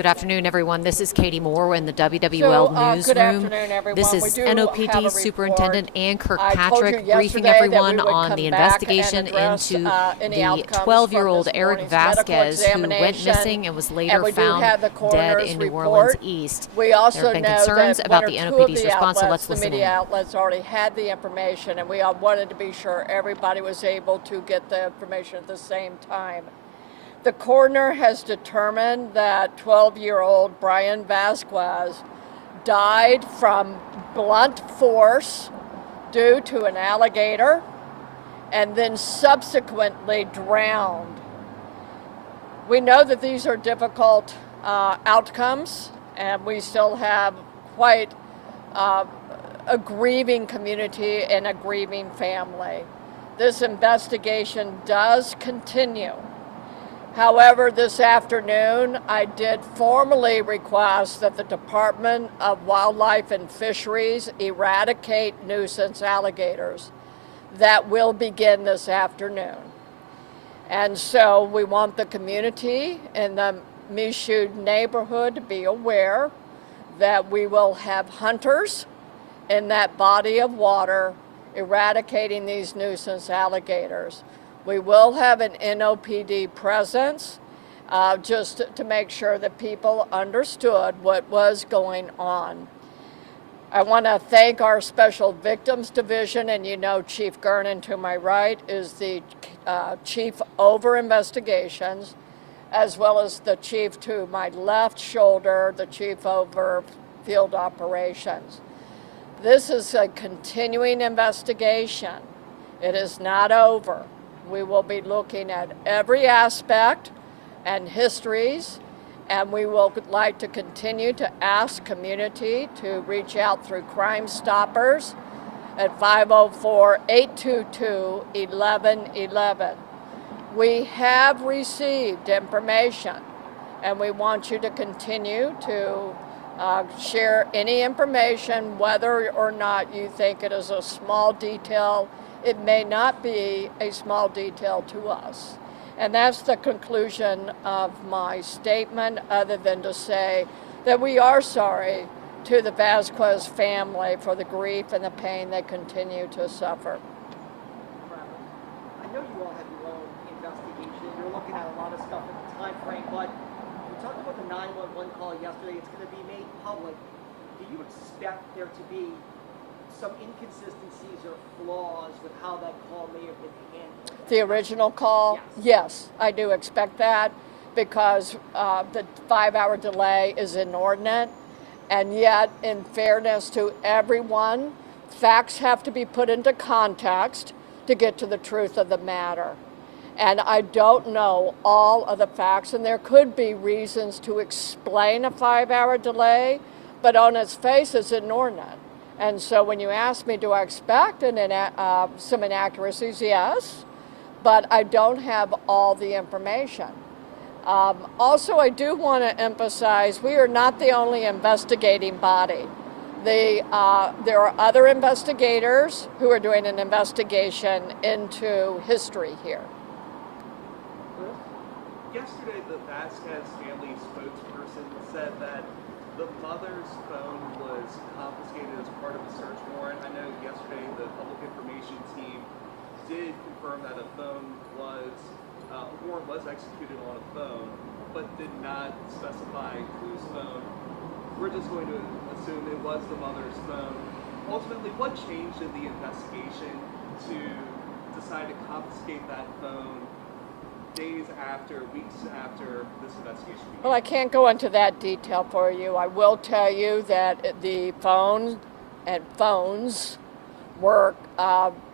Good afternoon, everyone. This is Katie Moore in the WWL Good newsroom. afternoon, everyone. This is We do have a NOPD report. Superintendent Anne I told you Kirkpatrick yesterday briefing that we everyone would on come the back investigation and address, into any the outcomes from 12-year-old this Eric morning's medical Vasquez, who went examination. missing and was later And we do found have the dead coroner's in New report. Orleans East. We also there have been know concerns that about one the or two NOPD's of the response, so outlets, let's the listen media in. outlets already had the information, and we all wanted to be sure everybody was able to get the information at the same time. The coroner has determined that 12-year-old Bryan Vasquez died from blunt force due to an alligator and then subsequently drowned. We know that these are difficult outcomes, and we still have quite a grieving community and a grieving family. This investigation does continue. However, this afternoon, I did formally request that the Department of Wildlife and Fisheries eradicate nuisance alligators. That will begin this afternoon. And so we want the community in the Michoud neighborhood to be aware that we will have hunters in that body of water eradicating these nuisance alligators. We will have an NOPD presence just to make sure that people understood what was going on. I want to thank our Special Victims Division, and you know Chief Gernon to my right is the Chief over Investigations, as well as the Chief to my left shoulder, the Chief over Field Operations. This is a continuing investigation. It is not over. We will be looking at every aspect and histories, and we will like to continue to ask community to reach out through Crime Stoppers at 504-822-1111. We have received information, and we want you to continue to share any information, whether or not you think it is a small detail. It may not be a small detail to us. And that's the conclusion of my statement, other than to say that we are sorry to the Vasquez family for the grief and the pain they continue to suffer. I know you all have your own investigation. You're looking at a lot of stuff in the time frame, but we talked about the 911 call yesterday. It's going to be made public. Do you expect there to be some inconsistencies or flaws with how that call may have been handled? The original call? Yes, I do expect that, because the 5-hour delay is inordinate, and yet, in fairness to everyone, facts have to be put into context to get to the truth of the matter. And I don't know all of the facts, and there could be reasons to explain a 5-hour delay, but on its face, it's inordinate. And so when you ask me, do I expect some inaccuracies? Yes, but I don't have all the information. Also, I do want to emphasize we are not the only investigating body. There are other investigators who are doing an investigation into history here. Yesterday, the Vasquez family spokesperson said that the mother's phone was confiscated as part of a search warrant. I know yesterday the public information team did confirm that a warrant was executed on a phone, but did not specify whose phone. We're just going to assume it was the mother's phone. Ultimately, what changed in the investigation to decide to confiscate that phone days after, weeks after this investigation began? Well, I can't go into that detail for you. I will tell you that the phones were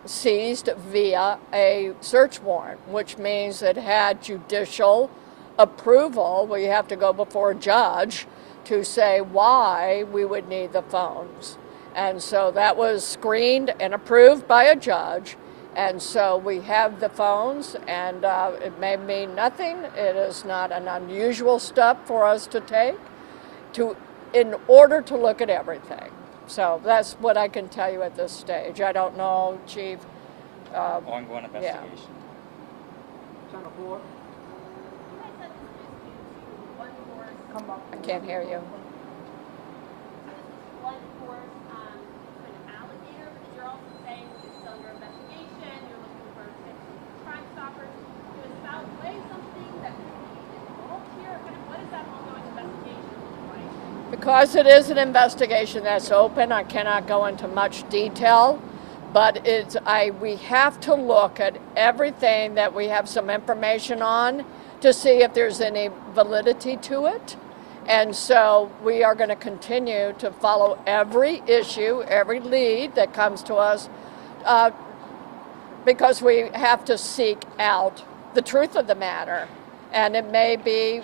seized via a search warrant, which means it had judicial approval. We have to go before a judge to say why we would need the phones. And so that was screened and approved by a judge. And so we have the phones, and it may mean nothing. It is not an unusual step for us to take in order to look at everything. So that's what I can tell you at this stage. I don't know, Chief. Ongoing investigation. Channel 4. You guys said this is due to one I can't hear you. Blunt force an alligator, because you're also saying it's under investigation, you're looking for crime stoppers to lay something that could be involved here. Kind of what is that ongoing investigation look like? Because it is an investigation that's open, I cannot go into much detail, but we have to look at everything that we have some information on to see if there's any validity to it. And so we are going to continue to follow every issue, every lead that comes to us, because we have to seek out the truth of the matter. And it may be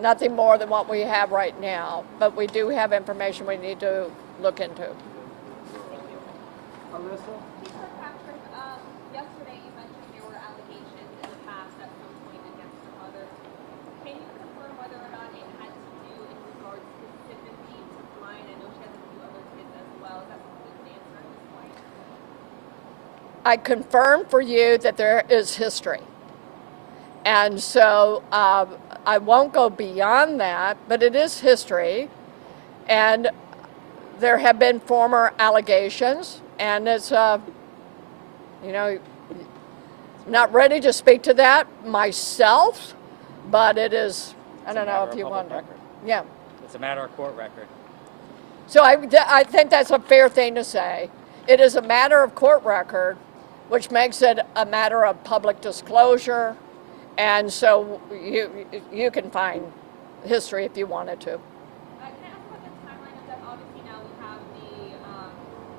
nothing more than what we have right now, but we do have information we need to look into. Alyssa? Kirkpatrick, yesterday you mentioned there were allegations in the past at some point against your mother. Can you confirm whether or not it had to do in regards specifically to Bryan? I know she has a few other kids as well. Is that something you can answer at this point? I confirm for you that there is history. And so I won't go beyond that, but it is history. And there have been former allegations, and it's, not ready to speak to that myself, but it is, I don't know if you want to. Yeah. It's a matter of court record. So I think that's a fair thing to say. It is a matter of court record, which makes it a matter of public disclosure. And so you can find history if you wanted to. Can I ask about the timeline of that? Obviously now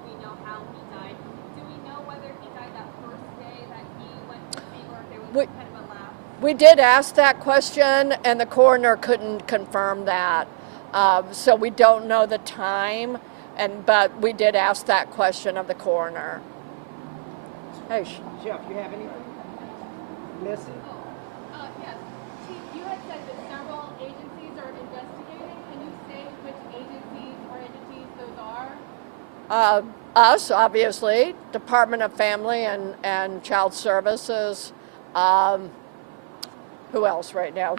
we know how he died. Do we know whether he died that first day that he went missing, or if there was kind of a lapse? We did ask that question, and the coroner couldn't confirm that. So we don't know the time, but we did ask that question of the coroner. Hey, Jeff, you have anything? Missy? Yes. Chief, you had said that several agencies are investigating. Can you say which agencies or entities those are? Us, obviously, Department of Family and Child Services. Who else right now?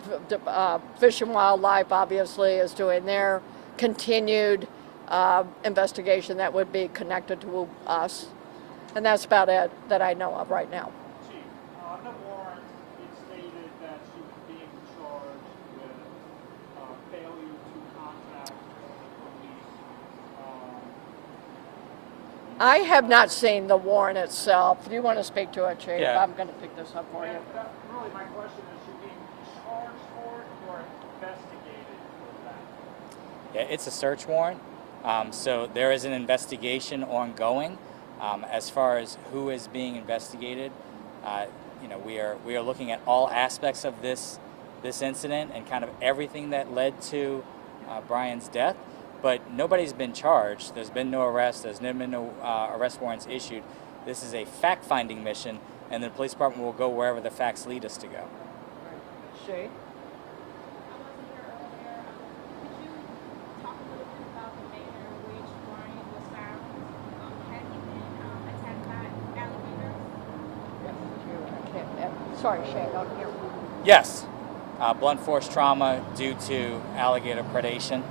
Fish and Wildlife, obviously, is doing their continued investigation that would be connected to us. And that's about it that I know of right now. Chief, on the warrant, it stated that she was being charged with failure to contact the police. I have not seen the warrant itself. Do you want to speak to it, Chief? Yeah. I'm going to pick this up for you. Really, my question is, she being charged for it or investigated for that? Yeah, it's a search warrant. So there is an investigation ongoing. As far as who is being investigated, we are looking at all aspects of this incident and kind of everything that led to Bryan's death. But nobody's been charged. There's been no arrest. There's been no arrest warrants issued. This is a fact-finding mission, and the police department will go wherever the facts lead us to go. Shay? I wasn't here earlier. Could you talk a little bit about the manner in which Bryan was found? Had he been attacked by alligators? Sorry, Shane, don't hear. Yes, blunt force trauma due to alligator predation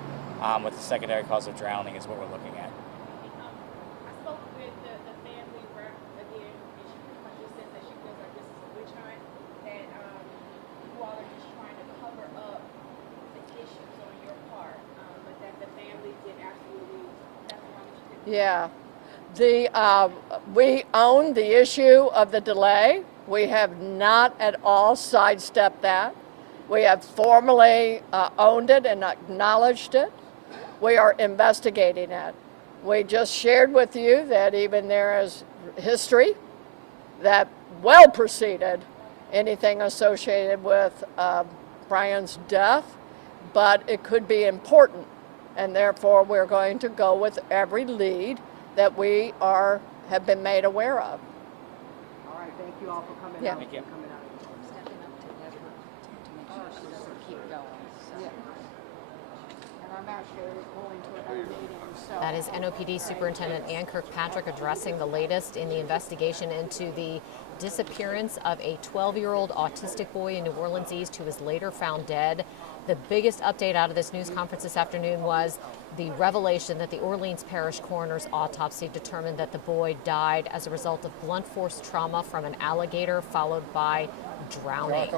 with the secondary cause of drowning is what we're looking at. I spoke with the family rep again, and she pretty much just said that she feels like this is a witch hunt, that you all are just trying to cover up the issues on your part, but that the family did absolutely nothing wrong with you. Yeah. We own the issue of the delay. We have not at all sidestepped that. We have formally owned it and acknowledged it. We are investigating it. We just shared with you that even there is history that well preceded anything associated with Bryan's death, but it could be important, and therefore we're going to go with every lead that we have been made aware of. All right, thank you all for coming Yeah. out. Thank you. Coming out. And I'm actually going to another meeting, so. That is NOPD Superintendent Anne Kirkpatrick addressing the latest in the investigation into the disappearance of a 12-year-old autistic boy in New Orleans East who was later found dead The biggest update out of this news conference this afternoon was the revelation that the Orleans Parish coroner's autopsy determined that the boy died as a result of blunt force trauma from an alligator followed by drowning.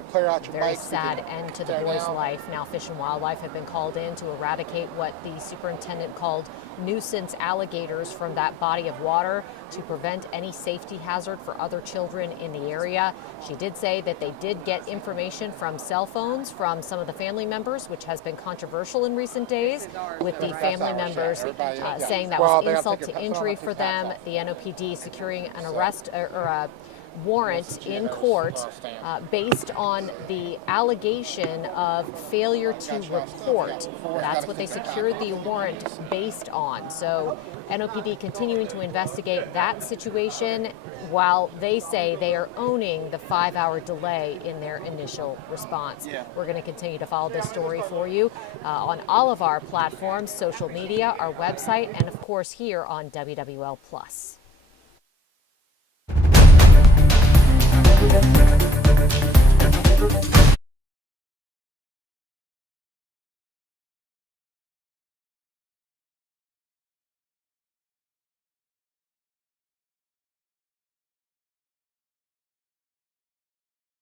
Very sad end to the boy's life. Now Fish and Wildlife have been called in to eradicate what the superintendent called nuisance alligators from that body of water to prevent any safety hazard for other children in the area. She did say that they did get information from cell phones from some of the family members, which has been controversial in recent days, with the family members saying that was insult to injury for them. The NOPD securing an arrest or a warrant in court based on the allegation of failure to report. That's what they secured the warrant based on. So NOPD continuing to investigate that situation while they say they are owning the 5-hour delay in their initial response. We're going to continue to follow this story for you on all of our platforms, social media, our website, and of course here on WWL+.